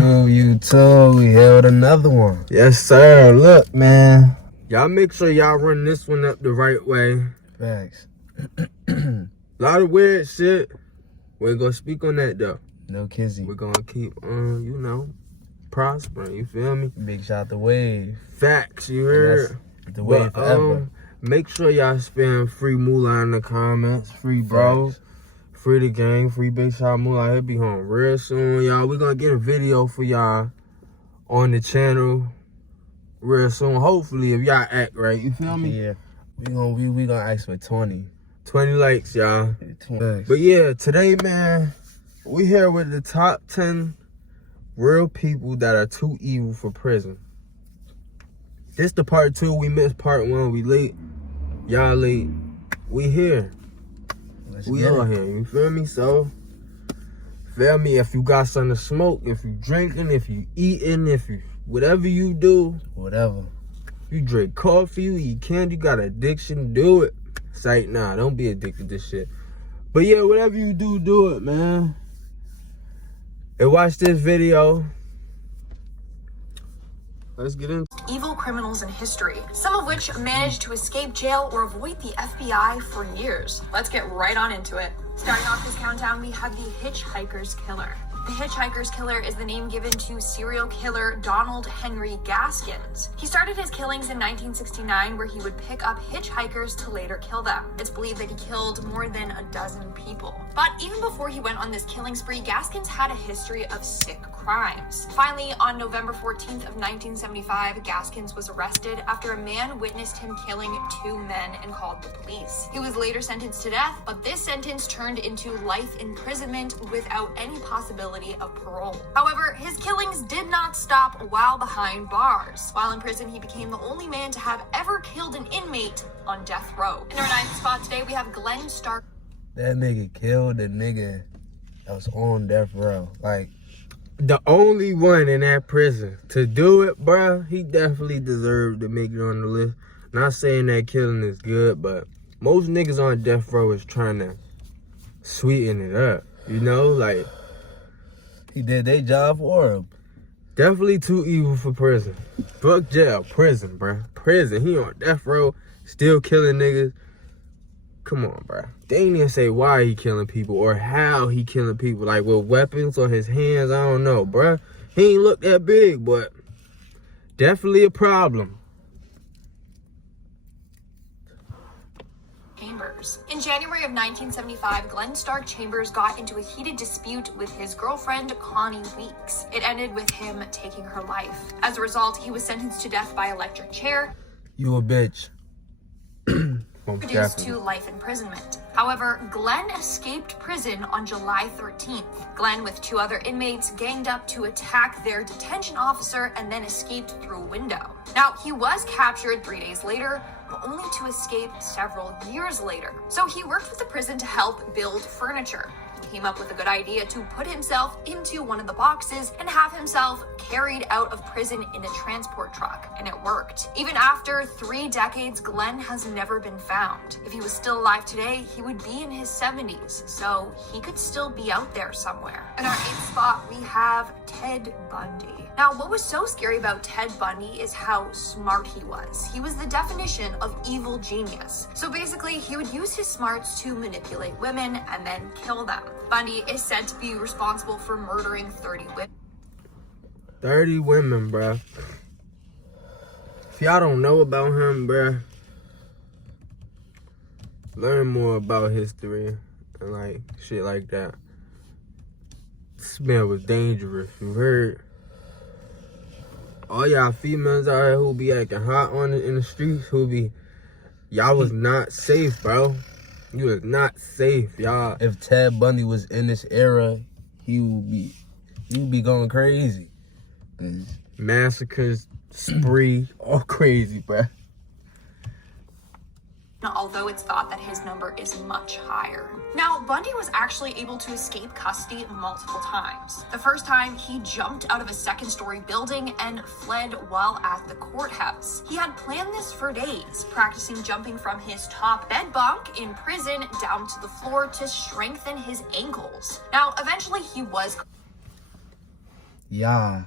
You too. We held another one. Yes, sir. Look, man. Y'all make sure y'all run this one up the right way. Facts. A lot of weird shit. We're gonna speak on that though. No kizzy. We're gonna keep prospering. You feel me? Big shot the wave. Facts. You heard? The wave forever. Make sure y'all spam free moolah in the comments. Free bros. Facts. Free the gang. Free Big Shot Moolah. He'll be home real soon, y'all. We're gonna get a video for y'all on the channel real soon. Hopefully, if y'all act right. You feel me? Yeah. We gonna ask for 20 likes, y'all. But yeah, today, man, we here with the top 10 real people that are too evil for prison. This the part 2. We missed part 1. We late. Y'all late. We here. We all here. You feel me? So, feel me? If you got something to smoke, if you drinking, if you eating, if you whatever you do, whatever. You drink coffee, you eat candy, you got addiction, do it. It's like, nah, don't be addicted to shit. But yeah, whatever you do it, man. And watch this video. Let's get into evil criminals in history, some of which managed to escape jail or avoid the FBI for years. Let's get right on into it. Starting off this countdown, we have the Hitchhikers Killer. The Hitchhikers Killer is the name given to serial killer Donald Henry Gaskins. He started his killings in 1969, where he would pick up hitchhikers to later kill them. It's believed that he killed more than a dozen people. But even before he went on this killing spree, Gaskins had a history of sick crimes. Finally, on November 14th of 1975, Gaskins was arrested after a man witnessed him killing 2 men and called the police. He was later sentenced to death, but this sentence turned into life imprisonment without any possibility of parole. However, his killings did not stop while behind bars. While in prison, he became the only man to have ever killed an inmate on death row. In our 9th spot today, we have Glenn Stark. That nigga killed the nigga that was on death row. Like, the only one in that prison to do it, bruh. He definitely deserved to make it on the list. Not saying that killing is good, but most niggas on death row is trying to sweeten it up. You know, like, he did their job for him. Definitely too evil for prison. Fuck jail. Prison, bruh. Prison. He on death row, still killing niggas. Come on, bruh. They ain't even say why he killing people or how he killing people. Like, with weapons or his hands, I don't know, bruh. He ain't look that big, but definitely a problem. In January of 1975, Glenn Stark Chambers got into a heated dispute with his girlfriend, Connie Weeks. It ended with him taking her life. As a result, he was sentenced to death by electric chair. You a bitch. Reduced to life imprisonment. However, Glenn escaped prison on July 13th. Glenn, with 2 other inmates, ganged up to attack their detention officer and then escaped through a window. Now, he was captured 3 days later, but only to escape several years later. So he worked with the prison to help build furniture. He came up with a good idea to put himself into one of the boxes and have himself carried out of prison in a transport truck, and it worked. Even after 3 decades, Glenn has never been found. If he was still alive today, he would be in his 70s, so he could still be out there somewhere. In our 8th spot, we have Ted Bundy. Now, what was so scary about Ted Bundy is how smart he was. He was the definition of evil genius. So basically, he would use his smarts to manipulate women and then kill them. Bundy is said to be responsible for murdering 30 women. 30 women, bruh. If y'all don't know about him, bruh, learn more about history and like shit like that. This man was dangerous, you heard? All y'all females out here who be acting hot in the streets, y'all was not safe, bro. You was not safe, y'all. If Ted Bundy was in this era, he would be going crazy. Massacres, spree, all crazy, bro. Although it's thought that his number is much higher. Now, Bundy was actually able to escape custody multiple times. The first time, he jumped out of a 2nd-story building and fled while at the courthouse. He had planned this for days, practicing jumping from his top bed bunk in prison down to the floor to strengthen his ankles. Now, eventually he was... y'all.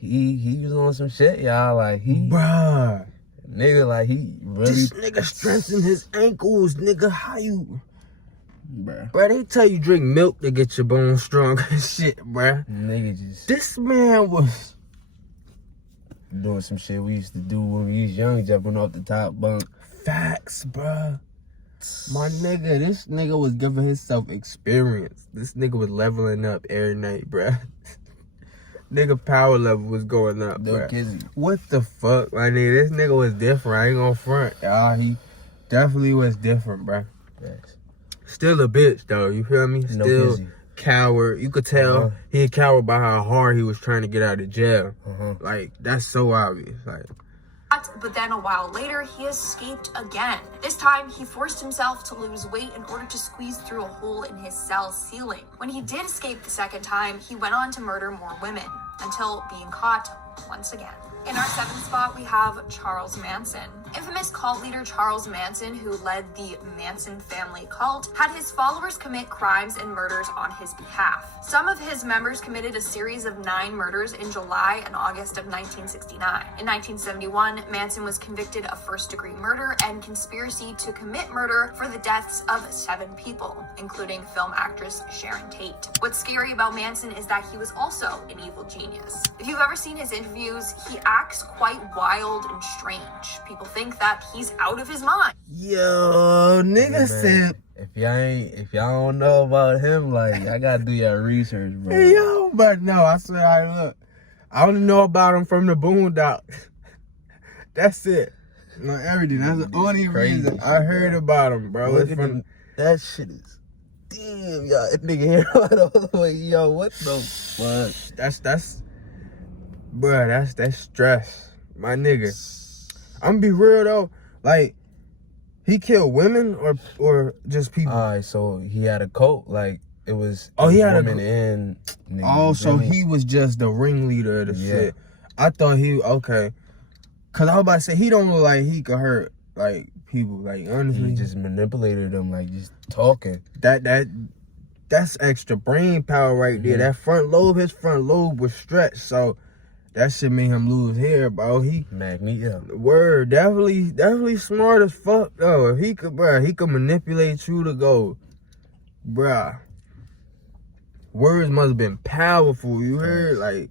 He was on some shit, y'all. Like, bruh. Nigga, like, he really... This nigga strengthened his ankles, nigga. How you... Bruh. Bruh, they tell you drink milk to get your bones strong and shit, bruh. Nigga just... This man was... doing some shit we used to do when we was young, jumping off the top bunk. Facts, bruh. My nigga, this nigga was giving himself experience. This nigga was leveling up every night, bruh. Nigga power level was going up, bruh. What the fuck, my nigga? This nigga was different. I ain't gonna front, y'all. He definitely was different, bruh. Yes. Still a bitch, though. You feel me? Still coward. You could tell he a coward by how hard he was trying to get out of jail. Like, that's so obvious. Like, but then a while later, he escaped again. This time, he forced himself to lose weight in order to squeeze through a hole in his cell ceiling. When he did escape the second time, he went on to murder more women, until being caught once again. In our 7th spot, we have Charles Manson. Infamous cult leader Charles Manson, who led the Manson family cult, had his followers commit crimes and murders on his behalf. Some of his members committed a series of 9 murders in July and August of 1969. In 1971, Manson was convicted of first-degree murder and conspiracy to commit murder for the deaths of 7 people, including film actress Sharon Tate. What's scary about Manson is that he was also an evil genius. If you've ever seen his interviews, he acts quite wild and strange. People think that he's out of his mind. Yo, nigga said, if y'all don't know about him, like, I gotta do your research, bro. Hey, yo, but no, I swear, look, I only know about him from the Boondocks. That's it. No, everything. That's the only reason I heard about him, bro. Look at that shit is, damn, y'all, that nigga hair all the way, yo, what the fuck? That's, bro, that's stress, my nigga. I'm gonna be real though, like, he killed women or just people? Alright, so he had a cult, like, it was he had women and niggas. Oh, so he was just the ringleader of the shit. I thought okay. Cause I was about to say, he don't look like he could hurt, like, people, like, honestly. He just manipulated them, like, just talking. That's extra brain power right there. That his front lobe was stretched, so that shit made him lose hair, bro. Word, definitely smart as fuck, though. If he could, bro, he could manipulate you to go, bruh. Words must have been powerful, you heard? Like,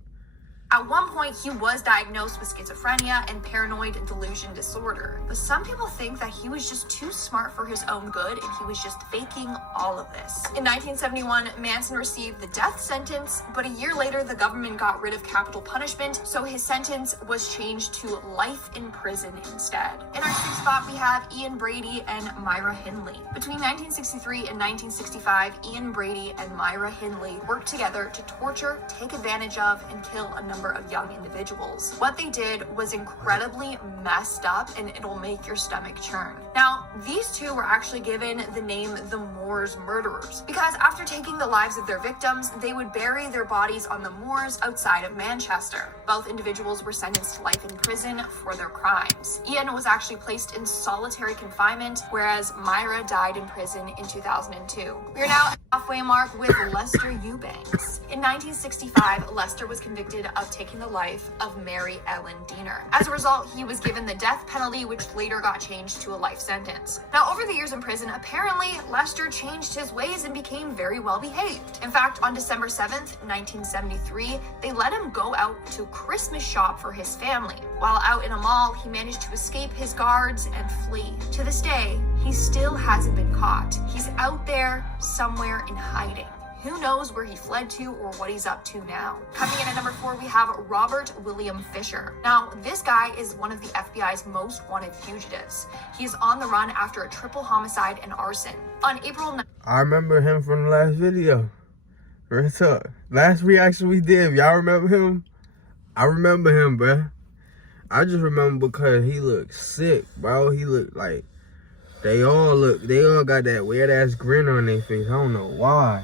at one point, he was diagnosed with schizophrenia and paranoid delusion disorder. But some people think that he was just too smart for his own good and he was just faking all of this. In 1971, Manson received the death sentence, but a year later, the government got rid of capital punishment, so his sentence was changed to life in prison instead. In our 6th spot, we have Ian Brady and Myra Hindley. Between 1963 and 1965, Ian Brady and Myra Hindley worked together to torture, take advantage of, and kill a number of young individuals. What they did was incredibly messed up, and it'll make your stomach churn. Now, these two were actually given the name the Moors Murderers because after taking the lives of their victims, they would bury their bodies on the moors outside of Manchester. Both individuals were sentenced to life in prison for their crimes. Ian was actually placed in solitary confinement, whereas Myra died in prison in 2002. We are now at the halfway mark with Lester Eubanks. In 1965, Lester was convicted of taking the life of Mary Ellen Diener. As a result, he was given the death penalty, which later got changed to a life sentence. Now, over the years in prison, apparently Lester changed his ways and became very well behaved. In fact, on December 7th, 1973, they let him go out to Christmas shop for his family. While out in a mall, he managed to escape his guards and flee. To this day, he still hasn't been caught. He's out there somewhere in hiding. Who knows where he fled to or what he's up to now. Coming in at number 4, we have Robert William Fisher. Now, this guy is one of the FBI's most wanted fugitives. He is on the run after a triple homicide and arson. On April 9th, I remember him from the last video. Real talk. Last reaction we did, y'all remember him? I remember him, bruh. I just remember because he looked sick, bro. He looked like, they all got that weird ass grin on their face. I don't know why.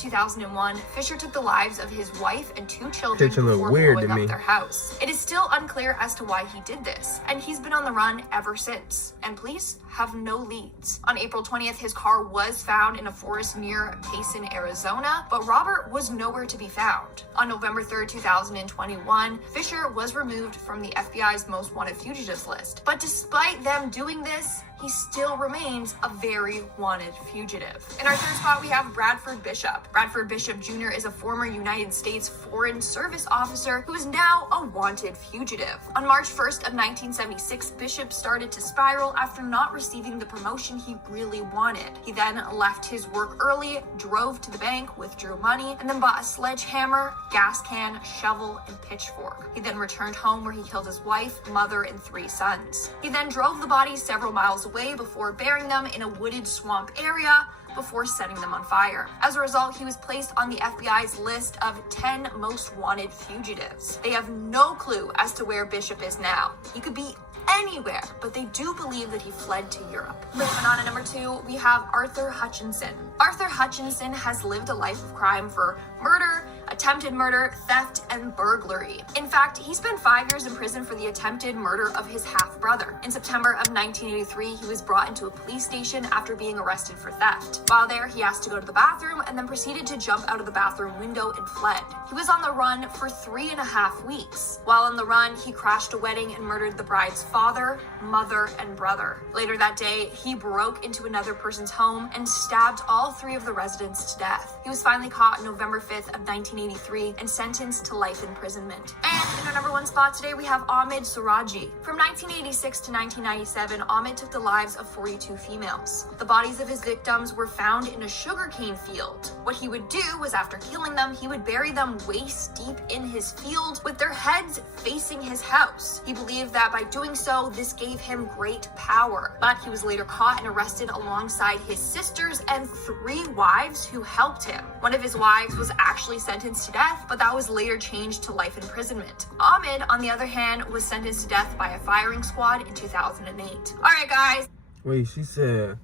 2001, Fisher took the lives of his wife and 2 children It's a little before weird blowing to me. up their house. It is still unclear as to why he did this, and he's been on the run ever since, and police have no leads. On April 20th, his car was found in a forest near Payson, Arizona, but Robert was nowhere to be found. On November 3rd, 2021, Fisher was removed from the FBI's most wanted fugitives list. But despite them doing this, he still remains a very wanted fugitive. In our third spot, we have Bradford Bishop. Bradford Bishop Jr. is a former United States Foreign Service officer who is now a wanted fugitive. On March 1st of 1976, Bishop started to spiral after not receiving the promotion he really wanted. He then left his work early, drove to the bank, withdrew money, and then bought a sledgehammer, gas can, shovel, and pitchfork. He then returned home where he killed his wife, mother, and 3 sons. He then drove the bodies several miles away before burying them in a wooded swamp area before setting them on fire. As a result, he was placed on the FBI's list of 10 most wanted fugitives. They have no clue as to where Bishop is now. He could be anywhere, but they do believe that he fled to Europe. Moving on to number 2, we have Arthur Hutchinson. Arthur Hutchinson has lived a life of crime for murder, attempted murder, theft, and burglary. In fact, he spent 5 years in prison for the attempted murder of his half-brother. In September of 1983, he was brought into a police station after being arrested for theft. While there, he asked to go to the bathroom and then proceeded to jump out of the bathroom window and fled. He was on the run for 3.5 weeks. While on the run, he crashed a wedding and murdered the bride's father, mother, and brother. Later that day, he broke into another person's home and stabbed all 3 of the residents to death. He was finally caught November 5th of 1983 and sentenced to life imprisonment. And in our number 1 spot today, we have Ahmed Suraji. From 1986 to 1997, Ahmed took the lives of 42 females. The bodies of his victims were found in a sugarcane field. What he would do was, after killing them, he would bury them waist deep in his field with their heads facing his house. He believed that by doing so, this gave him great power. But he was later caught and arrested alongside his sisters and 3 wives who helped him. One of his wives was actually sentenced to death, but that was later changed to life imprisonment. Ahmed, on the other hand, was sentenced to death by a firing squad in 2008. All right, guys. Wait, she said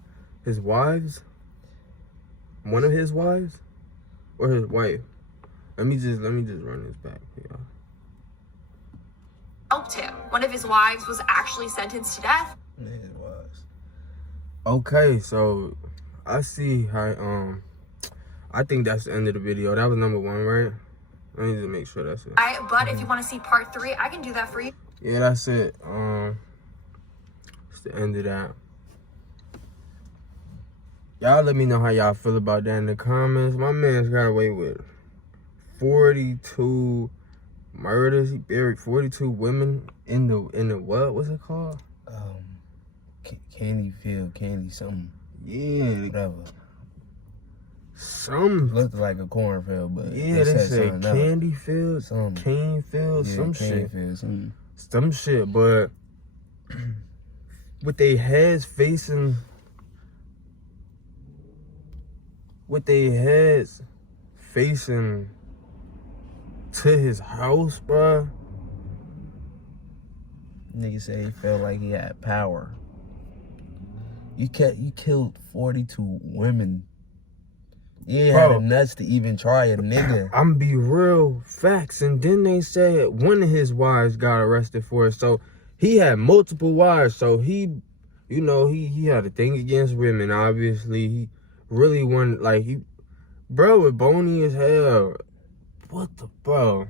his wives? One of his wives? Or his wife? Let me just run this back for y'all. Helped him. One of his wives was actually sentenced to death. It was. Okay, so I see how I think that's the end of the video. That was number 1, right? I need to make sure that's it. But if you want to see part 3, I can do that for you. Yeah, that's it. It's the end of that. Y'all let me know how y'all feel about that in the comments. My man's got away with 42 murders. He buried 42 women in the what was it called? Candy something. Yeah, Whatever. some Looked like a cornfield, but yeah, they say something else. candy field, Something. cane field, Yeah, some cane shit, field, something. some shit. But with their heads facing. With their heads facing to his house, bruh. Nigga said he felt like he had power. You killed 42 women. You ain't had the nuts to even try a nigga. I'm be real facts. And then they said one of his wives got arrested for it. So he had multiple wives. So he had a thing against women, obviously. He really wanted, like, bro was bony as hell. What the, bro?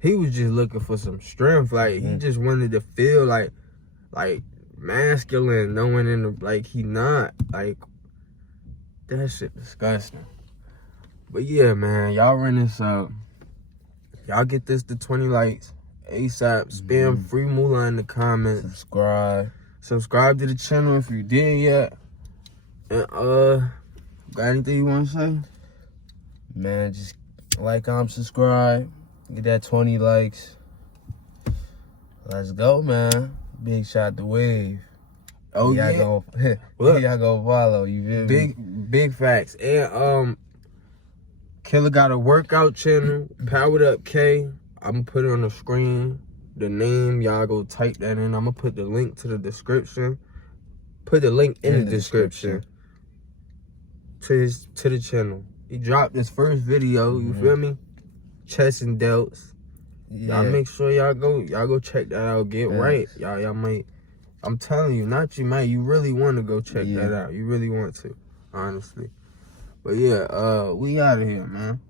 He was just looking for some strength. Like, he just wanted to feel like masculine, knowing he not. Like, that shit disgusting. But yeah, man, y'all run this up. Y'all get this to 20 likes ASAP. Spam free moolah in the comments. Subscribe to the channel if you didn't yet. And got anything you want to say? Man, just like, comment, subscribe. Get that 20 likes. Let's go, man. Big shot the wave. Oh, y'all yeah. Y'all go follow. You feel me? Big facts. And Killer got a workout channel, Powered Up K. I'm gonna put it on the screen. The name, y'all go type that in. I'm gonna put the link to the description. Put the link in the description to the channel. He dropped his first video, you feel me? Chest and delts. Yeah. Y'all make sure y'all go check that out. Get right. Y'all might, I'm telling you, not you might, you really want to go check that out. You really want to, honestly. But yeah, we out of here, man.